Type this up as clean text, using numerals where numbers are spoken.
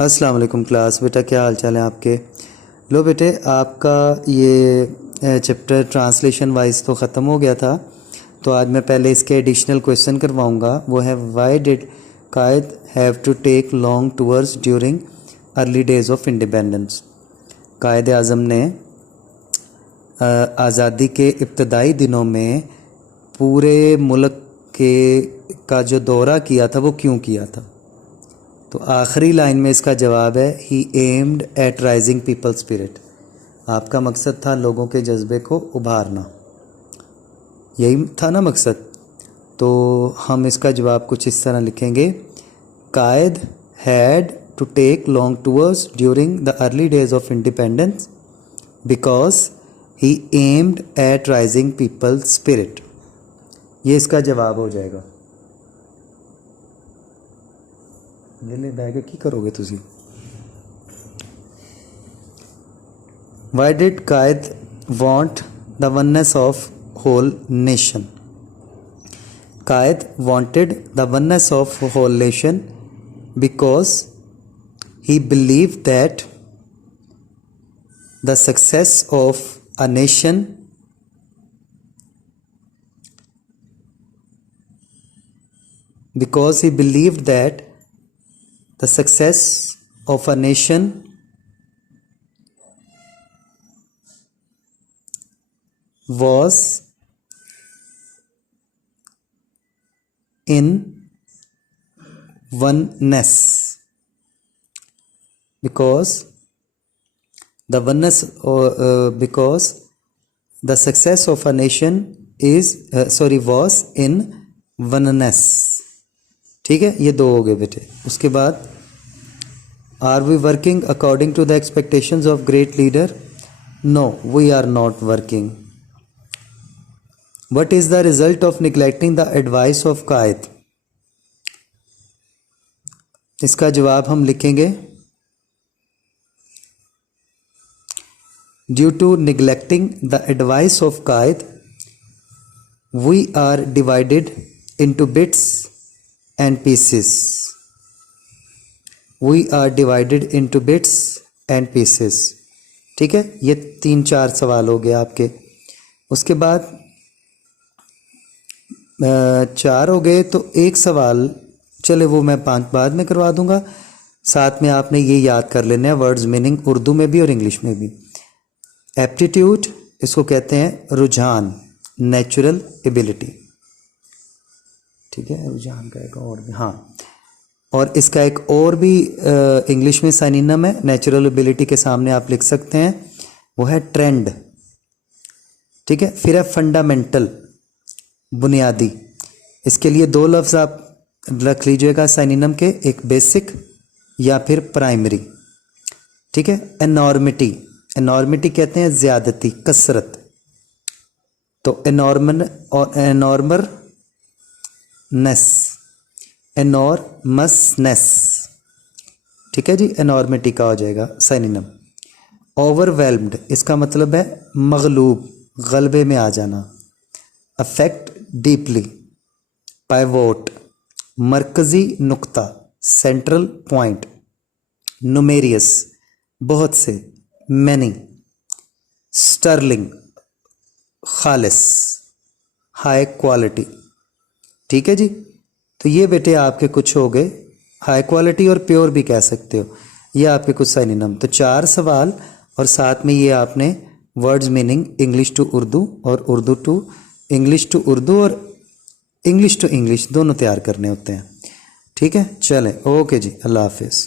अस्सलाम वालेकुम क्लास। बेटा क्या हाल चाल है आपके? लो बेटे, आपका ये चैप्टर ट्रांसलेशन वाइज तो ख़त्म हो गया था, तो आज मैं पहले इसके एडिशनल क्वेश्चन करवाऊंगा। वो है why did Quaid have to take long tours during early days of independence. Quaid Azam ने आज़ादी के इब्तदाई दिनों में पूरे मुल्क का जो दौरा किया था वो क्यों किया था? तो आखिरी लाइन में इसका जवाब है he aimed at raising people spirit. आपका मकसद था लोगों के जज्बे को उभारना, यही था ना मकसद। तो हम इसका जवाब कुछ इस तरह लिखेंगे, Quaid had to take long tours during the early days of independence because he aimed at raising people spirit. ये इसका जवाब हो जाएगा। ले बैग की करोगे तुसी? Why did Quaid want the oneness of whole nation? Quaid wanted the oneness of whole nation because he believe that the success of a nation because he believed that the success of a nation was in oneness, because the oneness because the success of a nation is was in oneness। ठीक है, ये दो हो गए बेटे। उसके बाद are we working according to the expectations of great leader? No, we are not working. What is the result of neglecting the advice of Quaid? इसका जवाब हम लिखेंगे, due to neglecting the advice of Quaid we are divided into bits and pieces। we are divided into bits and pieces। ठीक है, ये 3-4 सवाल हो गए आपके। उसके बाद 4 हो गए, तो एक सवाल चले वो मैं 5 बाद में करवा दूंगा। साथ में आपने ये याद कर लेना है वर्ड्स मीनिंग उर्दू में भी और इंग्लिश में भी। एप्टीट्यूड, इसको कहते हैं रुझान, नेचुरल एबिलिटी। ठीक है, रुझान का एक और भी, हाँ, और इसका एक और भी इंग्लिश में साइनिनम है नेचुरल एबिलिटी के सामने आप लिख सकते हैं, वो है ट्रेंड। ठीक है, फिर है फंडामेंटल, बुनियादी। इसके लिए 2 लफ्ज़ आप रख लीजिएगा साइनिनम के, एक बेसिक या फिर प्राइमरी। ठीक है, एनॉर्मिटी, एनॉर्मिटी कहते हैं ज़्यादती, कसरत। तो एनॉर्मन और एनॉर्मर नेस, एनॉर्मसनेस। ठीक है जी, एनॉर्मिटी का हो जाएगा साइनिनम। ओवरवेल्म्ड, इसका मतलब है मगलूब, गलबे में आ जाना। Affect deeply. पाइवोट, मरकजी नुक्ता, सेंट्रल पॉइंट। नुमेरियस, बहुत से, मैनी। स्टर्लिंग, खालिस, हाई क्वालिटी। ठीक है जी, तो ये बेटे आपके कुछ हो गए, हाई क्वालिटी और प्योर भी कह सकते हो, ये आपके कुछ साइनिनम। तो 4 सवाल और साथ में ये आपने words meaning English to Urdu और Urdu to English to Urdu और इंग्लिश टू इंग्लिश दोनों तैयार करने होते हैं। ठीक है, चलें, ओके जी, अल्लाह हाफिज़।